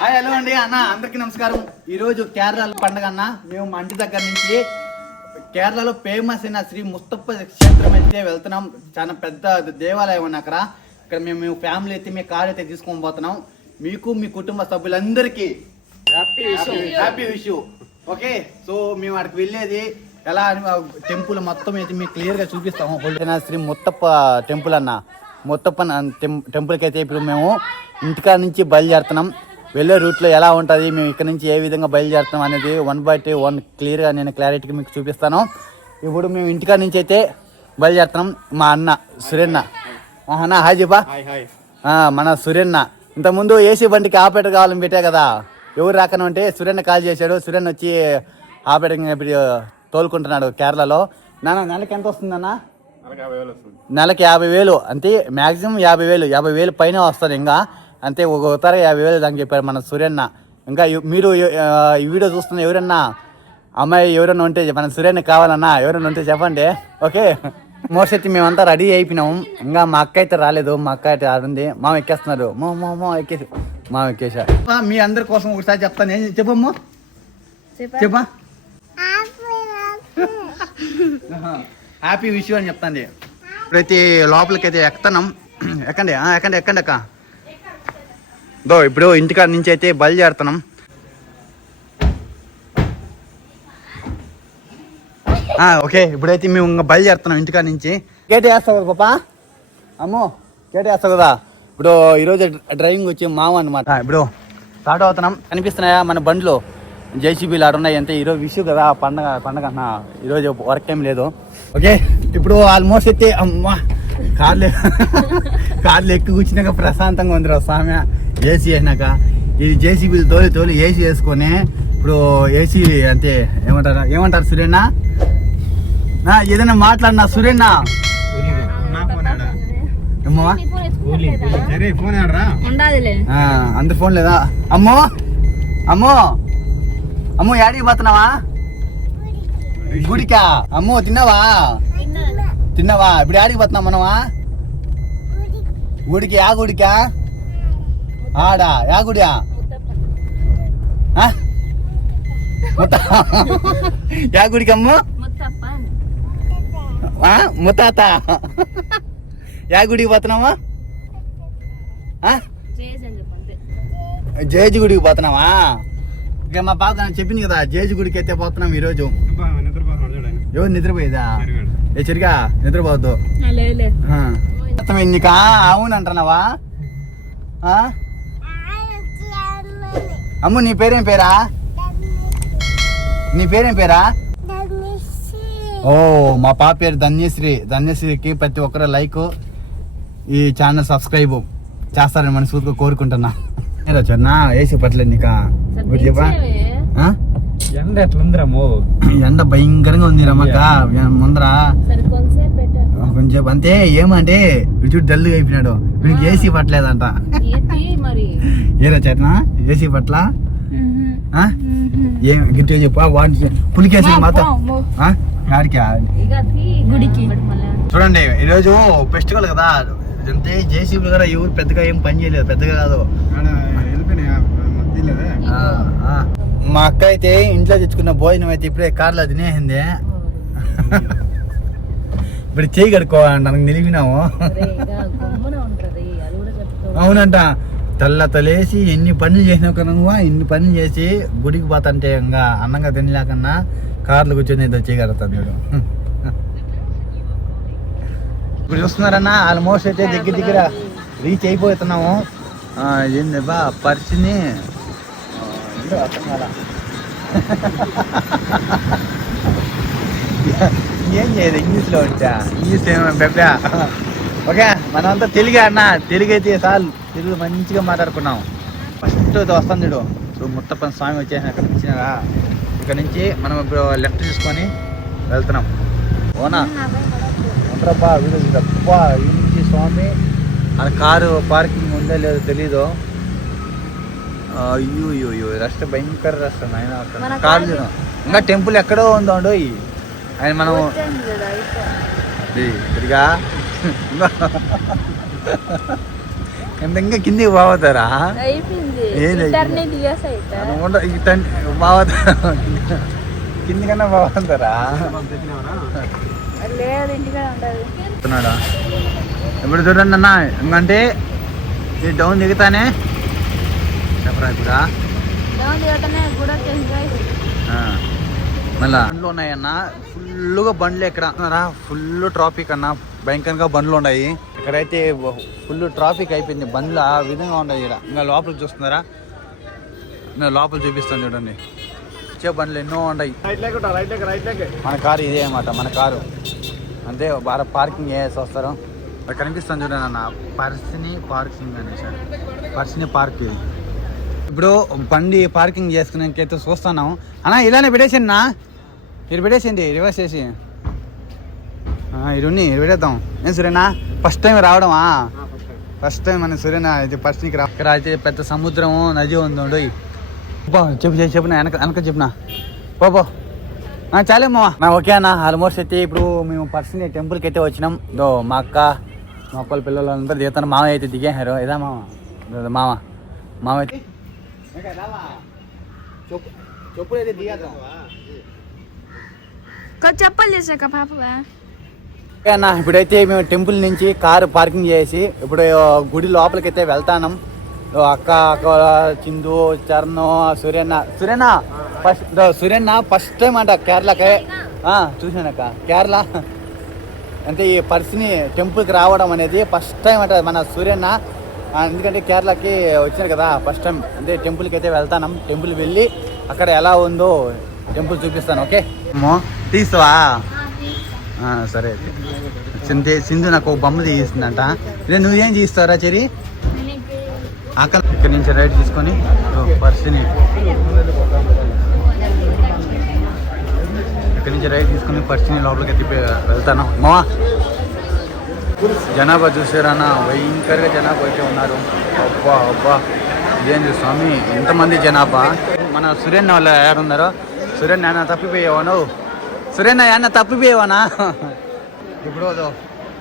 Hi hello అండి అన్న, అందరికీ నమస్కారం. ఈరోజు కేరళ పండుగ అన్న. మేము మా ఇంటి దగ్గర నుంచి కేరళలో ఫేమస్ అయిన శ్రీ ముస్తప్ప క్షేత్రం అయితే వెళ్తున్నాం. చాలా పెద్ద దేవాలయం అన్న అక్కడ. ఇక్కడ మేము ఫ్యామిలీ అయితే మీ కార్ అయితే తీసుకొని పోతున్నాం. మీకు మీ కుటుంబ సభ్యులందరికీ హ్యాపీ విష్. ఓకే, సో మేము అక్కడికి వెళ్ళేది ఎలా అని టెంపుల్ మొత్తం అయితే మీకు క్లియర్గా చూపిస్తాము. శ్రీ ముత్తప్ప టెంపుల్ అన్న. ముత్తప్ప టెంపుల్కి అయితే ఇప్పుడు మేము ఇంటికాడ నుంచి బయలుదేరుతున్నాం. వెళ్ళే రూట్లో ఎలా ఉంటుంది, మేము ఇక్కడ నుంచి ఏ విధంగా బయలుదేరుతున్నాం అనేది 1/1 క్లియర్గా నేను క్లారిటీగా మీకు చూపిస్తాను. ఇప్పుడు మేము ఇంటికాడ నుంచి అయితే బయలుదేరుతున్నాం. మా అన్న సురేన్న, అన్న హాయ్ చెప్పా. మన సురేన్న ఇంతకుముందు ఏసీ బండికి ఆపరేటర్ కావాలని పెట్టా కదా, ఎవరు రాకనంటే సురేన్న కాల్ చేశాడు. సురేన్న వచ్చి ఆపరేటర్ ఇప్పుడు తోలుకుంటున్నాడు కేరళలో. నెలకి ఎంత వస్తుందన్న? నెలకి 50,000 అంతే, మ్యాక్సిమం 50,000 పైన వస్తుంది. ఇంకా అంతే, ఒకసారి 50,000 దానికి చెప్పారు మన సురేన్న. ఇంకా మీరు ఈ వీడియో చూస్తున్న ఎవరన్నా అమ్మాయి ఎవరైనా ఉంటే మన సురేన్న కావాలన్నా ఎవరైనా ఉంటే చెప్పండి. ఓకే, మోస్ట్ మేమంతా రెడీ అయిపోయినాము. ఇంకా మా అక్క అయితే రాలేదు. మా అక్క అయితే ఆడుంది. మామ ఎక్కేస్తున్నారు. ఎక్కేసి మామ ఎక్కేసా. మీ అందరి కోసం ఒకసారి చెప్తాను. ఏం చెప్పమ్మా? చెప్పా హ్యాపీ విష్ అని చెప్తాండి. ఇప్పుడైతే లోపలికి అయితే ఎక్కుతున్నాం. ఎక్కండి ఎక్కండి అక్క. ఇప్పుడు ఇంటికాడ నుంచి అయితే బయలుదేరుతున్నాం. ఓకే, ఇప్పుడైతే మేము ఇంకా బయలుదేరుతున్నాం ఇంటికాడ నుంచి. గేట్ వేస్తావు కదా పాపా? అమ్మో, గేట్ వేస్తావు కదా. ఇప్పుడు ఈరోజు డ్రైవింగ్ వచ్చి మావ అనమాట. ఇప్పుడు స్టార్ట్ అవుతున్నాం. కనిపిస్తున్నాయా మన బండ్లు? జేసీబీలు ఆడున్నాయి. అంతే, ఈరోజు విషు కదా, పండగ అన్న. ఈరోజు వర్క్ ఏం లేదు. ఓకే, ఇప్పుడు ఆల్మోస్ట్ అయితే అమ్మా కార్లు ఎక్కువ కూర్చున్నాక ప్రశాంతంగా ఉంది రా స్వామి. ఏసీ అయినాక ఈ జేసీబీలు తోలి ఏసీ వేసుకొని ఇప్పుడు ఏసీ అంతే. ఏమంటారు సురేన్న? ఏదైనా మాట్లాడినా సురేన్న అందరి ఫోన్ లేదా? అమ్మో యాడికి పోతున్నావా? గుడికా? అమ్మో తిన్నావా? ఇప్పుడు యాడికి పోతున్నాం మనమా? గుడికి. ఆ గుడికా? ఆడా యా గుడియా? యా గుడికి అమ్మ? ముత్తాత. యా గుడికి పోతున్నావా? జేజు గుడికి పోతున్నావా? ఇక మా బాబు చెప్పింది కదా, జేజు గుడికి అయితే పోతున్నాం ఈరోజు. ఎవరు నిద్రపోయేదా? ఏ చెరిగా నిద్రపోవద్దు. నీకా అవునంటున్నావా? అమ్ము నీ పేరేం పేరా? ఓ, మా పాప పేరు ధన్యశ్రీ. ధన్యశ్రీకి ప్రతి ఒక్కరు లైక్, ఈ ఛానల్ సబ్స్క్రైబ్ చేస్తారని మనస్ఫూర్తిగా కోరుకుంటున్నా. చన్నా వేసి పట్టలేదు నీకా? చెప్పా, ఎండ ఎట్లుందిరామో? ఎండ భయంకరంగా ఉంది రమ్మక్క ముందర కొంచెం. అంతే, ఏమంటే చూడు డల్గా అయిపోయినాడు. వీడికి ఏసీ పట్టలేదంట. ఏరా చేతనా ఏసీ పట్ల? ఏం గిట్టిగా చెప్పా. పులికేసి మాత్రం చూడండి, ఈరోజు ఫెస్టివల్ కదా. అంతే, జేసీబీ కూడా ఎవరు పెద్దగా ఏం పని చేయలేదు. పెద్దగా కాదు. మా అక్క అయితే ఇంట్లో తెచ్చుకున్న భోజనం అయితే ఇప్పుడే కార్లో తినేసింది. ఇప్పుడు చేయి కడుక్కోవాలంట. నాకు నిలిపినాము. అవునంట, తలేసి ఎన్ని పనులు చేసినా కనుక ఇన్ని పనులు చేసి గుడికి పోతాంటే ఇంకా అన్నంగా తినలేకన్నా కార్లు కూర్చొని ఏదో చేయగలుగుతాను. చూడు, ఇప్పుడు చూస్తున్నారన్నా ఆల్మోస్ట్ అయితే దగ్గర రీచ్ అయిపోతున్నాము. ఏంది బా పరిస్థితిని అర్థం కాదా? ఏం చేయదు ఇంగ్లీష్లో వచ్చా. English Peppa. ఓకే, మనమంతా తెలుగు అన్న. తెలుగు అయితే చాలు, తెలుగు మంచిగా మాట్లాడుకున్నాం. ఫస్ట్ వస్తాను చూడు. ఇప్పుడు ముత్తప్ప స్వామి వచ్చేసి అక్కడ వచ్చినారా. ఇక్కడ నుంచి మనం ఇప్పుడు లెఫ్ట్ తీసుకొని వెళ్తున్నాం. ఓనా ఉంటారబ్బా వీడు తప్ప ఈ నుంచి స్వామి. మన కారు పార్కింగ్ ఉందో లేదో తెలీదు. అయ్యో రష్, భయంకర రష్ ఆయన. అక్కడ కారు చూడం. ఇంకా టెంపుల్ ఎక్కడో ఉందో ఆయన. మనం ఇదిగా ఇంకా కిందికి బాగుతారా బాగుతారా కింది కన్నా బాగుంటారా ఇప్పుడు చూడండి అన్న ఎందుకంటే ఇది డౌన్ దిగుతానే చెప్పరా ఇప్పుడు మళ్ళా బండ్లు ఉన్నాయన్న ఫుల్గా బండ్లు ఎక్కడ ఫుల్ ట్రాఫిక్ అన్న భయంకరంగా బండ్లు ఉన్నాయి ఇక్కడైతే ఫుల్ ట్రాఫిక్ అయిపోయింది బండ్లు ఆ విధంగా ఉన్నాయి ఇక్కడ ఇంకా లోపలికి చూస్తున్నారా నేను లోపల చూపిస్తాను చూడండి వచ్చే బండ్లు ఎన్నో ఉన్నాయి మన కారు ఇదే అన్నమాట మన కారు అంతే బాగా పార్కింగ్ చేసి వస్తారు అక్కడ కనిపిస్తాను చూడండి అన్న పర్సిని పార్కింగ్ అనేసి పర్సిని పార్క్ ఇది ఇప్పుడు బండి పార్కింగ్ చేసుకునేకైతే చూస్తున్నాం అన్న ఇలానే పెట్టేసింది నా మీరు పెట్టేసింది రివర్స్ చేసి ఇరుని పెట్టేద్దాం ఏం సురేనా ఫస్ట్ టైం రావడమా ఫస్ట్ టైం మన సురేనా ఇది పర్సినికి రా ఇక్కడ అయితే పెద్ద సముద్రం నది ఉంది చెప్పు వెనక చెప్పునా పో చాలేమ్మా ఓకే అన్న ఆల్మోస్ట్ అయితే ఇప్పుడు మేము పర్సని టెంపుల్కి అయితే వచ్చినాం మా అక్క మా అక్కల పిల్లలు అందరూ దిగుతాను మామ అయితే దిగేశారు ఏదా మామ అయితే చెప్పులు అయితే దిగేద్దాం చెప్పలు చేసాక పాప అన్న ఇప్పుడైతే మేము టెంపుల్ నుంచి కారు పార్కింగ్ చేసి ఇప్పుడు గుడి లోపలికి అయితే వెళ్తాం అక్క చిందు చరణ్ సురేనా ఫస్ట్ టైం అంట కేరళకి చూసానక్క కేరళ అంటే ఈ పర్సిని టెంపుల్కి రావడం అనేది ఫస్ట్ టైం అంట మన సూర్యన్న ఎందుకంటే కేరళకి వచ్చినారు కదా ఫస్ట్ టైం అంటే టెంపుల్కి అయితే వెళ్తాం టెంపుల్ వెళ్ళి అక్కడ ఎలా ఉందో టెంపుల్ చూపిస్తాను ఓకే తీస్తావా సరే అయితే సింధు నాకు ఒక బొమ్మ తీస్తుందంట నువ్వేం తీస్తావరా చెరి అక్కడ ఇక్కడ నుంచి రైట్ తీసుకొని పర్సిని ఇక్కడ నుంచి రైట్ తీసుకొని పర్సిని లోపలికి ఎత్తి వెళ్తాను మావా జనాభా చూసారన్న భయంకరంగా జనాభా అయితే ఉన్నారు అబ్బా ఇదేంటి స్వామి ఎంతమంది జనాభా మన సురేన్న వాళ్ళు ఎవరున్నారో సురేన్న ఏమన్నా తప్పిపోయావా నువ్వు సురేన్న ఏమన్నా తప్పిపోయావానా ఇప్పుడు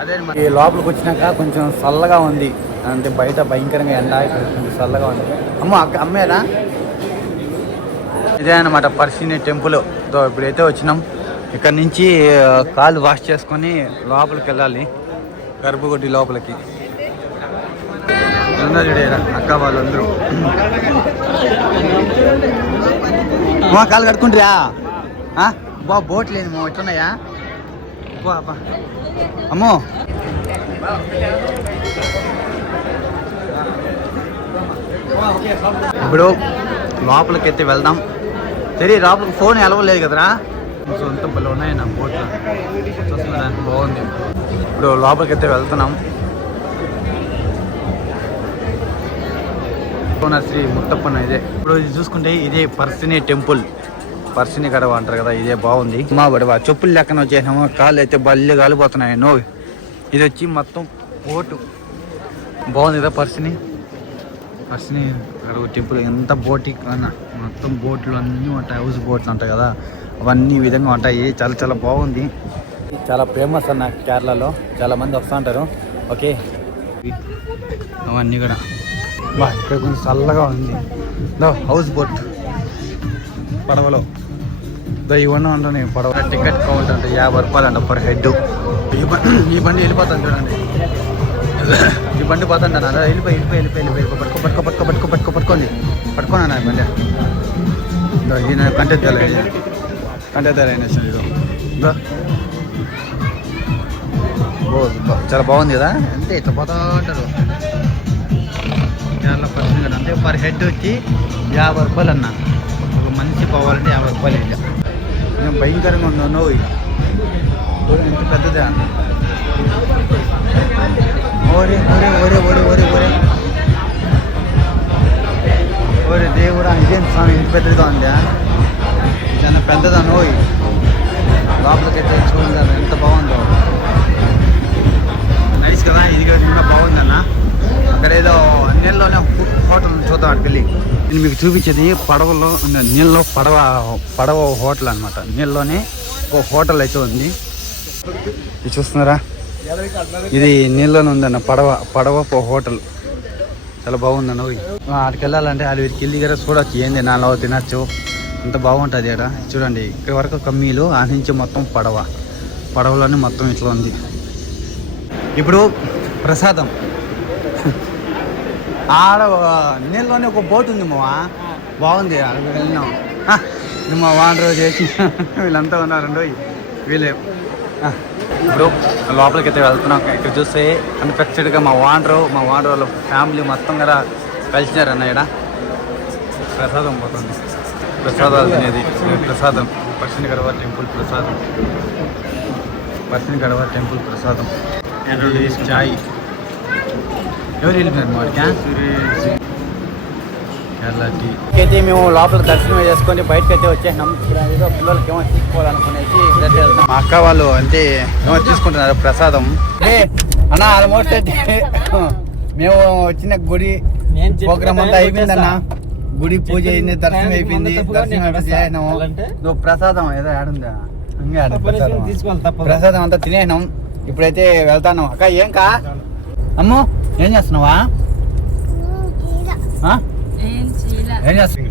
అదే ఈ లోపలికి వచ్చినాక కొంచెం చల్లగా ఉంది అంటే బయట భయంకరంగా ఎండ కొంచెం చల్లగా ఉంది అమ్మేనా ఇదే అన్నమాట పర్సిని టెంపుల్ ఇప్పుడైతే వచ్చినాం ఇక్కడ నుంచి కాళ్ళు వాష్ చేసుకొని లోపలికి వెళ్ళాలి గర్భగుడి లోపలికి అక్క వాళ్ళందరూ కాలు కట్టుకుంటారా బోట్ లేదు ఎట్లున్నాయా అమ్మో ఇప్పుడు లోపలికి అయితే వెళ్దాం సరే లోపలికి ఫోన్ ఎలవలేదు కదరా సొంత పళ్ళు ఉన్నాయి నా బోట్లో చూస్తున్నాను బాగుంది ఇప్పుడు లోపలికి అయితే వెళ్తున్నాం శ్రీ ముత్తప్పన్న ఇదే ఇప్పుడు ఇది చూసుకుంటే ఇదే పర్సిని టెంపుల్ పర్సిని గడవ అంటారు కదా ఇదే బాగుంది మా గడవ చెప్పులు లెక్కన వచ్చేసాము కాళ్ళు అయితే బల్లి కాలిపోతున్నాయి ఇది వచ్చి మొత్తం బోటు బాగుంది కదా పర్సిని గడవ టెంపుల్ ఎంత బోటింగ్ అన్న మొత్తం బోట్లు అన్నీ ఉంటాయి హౌస్ బోట్లు ఉంటాయి కదా అవన్నీ ఈ విధంగా ఉంటాయి చాలా చాలా బాగుంది చాలా ఫేమస్ అన్న కేరళలో చాలా మంది వస్తూ ఉంటారు ఓకే అవన్నీ కూడా ఇక్కడ కొంచెం చల్లగా ఉంది హౌస్ బోట్ పడవలో ఇవన్నీ ఉంటుంది పడవ టికెట్ కౌంట్ అంటే 50 రూపాయలు అంట పర్ హెడ్ ఈ బండి వెళ్ళిపోతాను చూడండి ఈ బండి పోతాను అన్న వెళ్ళిపోయి పట్టుకోండి పట్టుకోండి ఈ బండి ఇది నేను కంటెక్ట్ అయినా ఇదో చాలా బాగుంది కదా అంతే ఇట్లా పోతా ఉంటారు కేరళ పర్సన్ కదా అంటే పర్ హెడ్ వచ్చి 50 రూపాయలు అన్న ఒక మనిషి పోవాలంటే 50 రూపాయలు ఇంకా నేను భయంకరంగా ఉందో ఎంత పెద్దదా ఓరే దేవుడా ఇదేం స్వామి ఇంత పెద్దదిగా ఉందా చాలా పెద్దదా నోయ్ లోపలికైతే చూడండి ఎంత బాగుందో నైస్ కదా ఇది కూడా బాగుందన్న అక్కడ ఏదో నీళ్ళలోనే హోటల్ చూద్దాం అక్కడికి వెళ్ళి నేను మీకు చూపించేది పడవలో నీళ్ళలో పడవ హోటల్ అనమాట నీళ్ళలోనే ఒక హోటల్ అయితే ఉంది ఇది చూస్తున్నారా ఇది నీళ్ళలోనే ఉందన్న పడవ హోటల్ చాలా బాగుందండి ఆడికి వెళ్ళాలంటే అది కిల్లి గారు చూడొచ్చు ఏంది నాలో తినచ్చు అంత బాగుంటుంది ఇక్కడ చూడండి ఇక్కడ వరకు కమ్మీలు ఆ నుంచి మొత్తం పడవలోనే మొత్తం ఇట్లా ఉంది. ఇప్పుడు ప్రసాదం ఆడ నీళ్ళలోనే ఒక బోట్ ఉంది మావా బాగుంది అక్కడికి వెళ్ళినాం. ఇది మా వాండర్ చేసి వీళ్ళంతా ఉన్నారండి వీళ్ళే. ఇప్పుడు లోపలికి అయితే వెళ్తున్నాం. ఇక్కడ చూస్తే అన్ఎక్స్పెక్టెడ్గా మా వాండర్ వాళ్ళ ఫ్యామిలీ మొత్తం కూడా కలిసినారన్న ఇక్కడ ప్రసాదం పోతుంది. ప్రసాదాలు తినేది ప్రసాదం పర్షిని గడవ టెంపుల్ ప్రసాదం చాయ్ ఎవరు వెళ్ళినారు మాడికా అయితే మేము లోపల దర్శనం చేసుకొని బయటకు అయితే వచ్చేసినాం. ఏదో పిల్లలకి ఏమో తీసుకోవాలనుకునేసి మా అక్క వాళ్ళు అంటే ఏమో తీసుకుంటున్నారు ప్రసాదం. అన్న ఆల్మోస్ట్ అయితే మేము వచ్చిన గుడి ప్రోగ్రామ్ అంతా అయిపోయిందన్న. గుడి పూజ అయింది, దర్శనం అయిపోయింది. దర్శనం అయితే చేసినాము. నువ్వు ప్రసాదం ఏదో ఆడుందా ప్రసాదం అంతా తినేసినాం. ఇప్పుడైతే వెళ్తాను. అక్క ఏం కా అమ్మో ఏం చేస్తున్నావా? ఏం చేస్తున్నావు?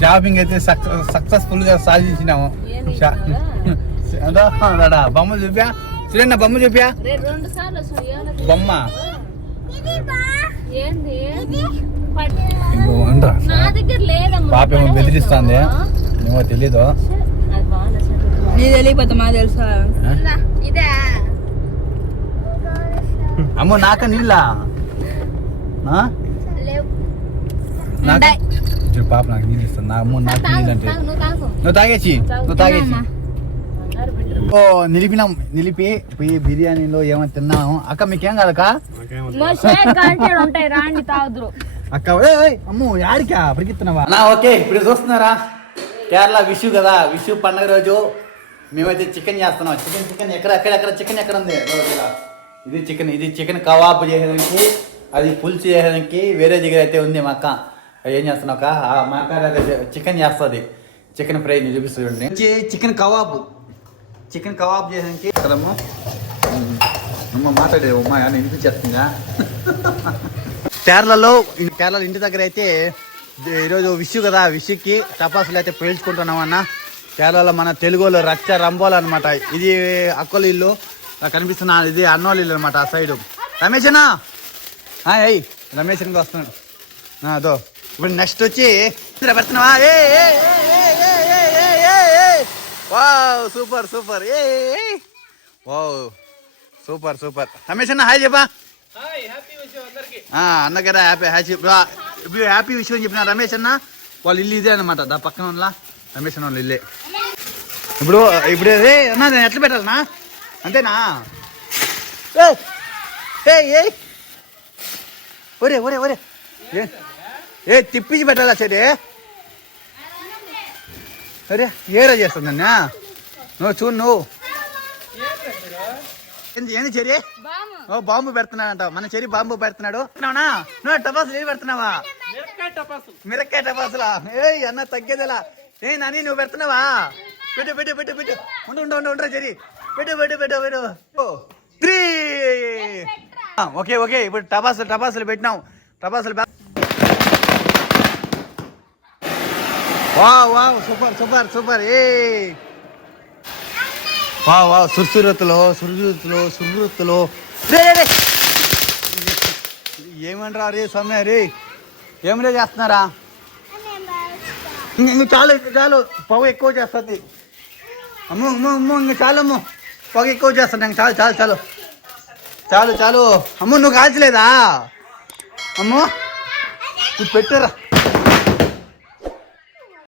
షాపింగ్ అయితే సక్సెస్ఫుల్ గా సాధించినాము. బొమ్మ చూపా చూడండి, బొమ్మ చూపా బొమ్మ పాపేమో బెదిరిస్తుంది, ఏమో తెలీదు. అమ్మో నాక నీళ్ళ పాప నాకు నీళ్ళు ఇస్తాను. అమ్మో నాకు నీళ్ళు అంటే నువ్వు తాగేసి ఓ నిలిపి పోయి బిర్యానీలో ఏమో తిన్నాము. అక్క మీకేం కాదక్క? అక్క అమ్మో యాడికా పరిగెత్తున్నావా? ఓకే ఇప్పుడు చూస్తున్నారా కేరళ విషు కదా, విషు పండుగ రోజు మేమైతే చికెన్ చేస్తున్నాం. చికెన్ ఎక్కడ చికెన్ ఎక్కడ ఉంది? ఇది చికెన్ కబాబ్ చేసేదానికి, అది పులుసు చేసేదానికి వేరే దగ్గర అయితే ఉంది. మా అక్క ఏం చేస్తున్నావు అక్క? మా అక్క చికెన్ చేస్తుంది, చికెన్ ఫ్రై చూపిస్తుంది. చికెన్ కబాబ్ చేసేదానికి కదమ్మా అమ్మ మాట్లాడేది అమ్మా అని వినిపించేస్తుందా? కేరళ ఇంటి దగ్గర అయితే ఈరోజు విషు కదా, విషుకి టపాసులు అయితే పేల్చుకుంటున్నాం అన్న. కేరళలో మన తెలుగులో రచ్చ రంబోలు అనమాట. ఇది అక్కల ఇల్లు కనిపిస్తున్నా, ఇది అన్నోళ్ళ ఇల్లు అనమాట. ఆ సైడు రమేష్ అన్నా రమేష్ ఇంకా వస్తున్నాడు. అదో ఇప్పుడు నెక్స్ట్ వచ్చి పెడుతున్నావా? సూపర్ సూపర్ రమేష్ అన్న హాయ్ చెప్పా. అన్నగారా హ్యాపీ విషయం చెప్పిన రమేష్ అన్న. వాళ్ళ ఇల్లు ఇదే అనమాట, దా పక్కన వాళ్ళ రమేష్ అన్న వాళ్ళ ఇల్లే. ఇప్పుడు అన్నా నేను ఎట్లా పెట్టాలనా? అంతేనా? ఒరే తిప్పించి పెట్టాలా సరే? అరే ఏరా చేస్తుందన్నా నువ్వు చూడు. నువ్వు ఏంది చెరి బాంబు పెడుతున్నాడంట. మన చెరి బాంబు పెడుతున్నాడు. నువ్వు టపాసులు ఏమి పెడుతున్నావా? మిరక్కాయ టపాసులా? అన్న తగ్గేదిలా నాని నువ్వు పెడుతున్నావా? పెట్టు ఉండరా చెరి పెట్టు 3. ఓకే ఇప్పుడు టపాసులు పెట్టినాం. వావ్ సూపర్ వావ్ సుర్సురత్తులో ఏమంటారా రే స్వామి రే? ఏమిరే చేస్తున్నారా? ఇంక చాలు పొగ ఎక్కువ చేస్తుంది. అమ్మో ఇంక చాలమ్మో పొగ ఎక్కువ చేస్తాను. చాలు అమ్మో నువ్వు కాల్చలేదా? అమ్మో నువ్వు పెట్టారా?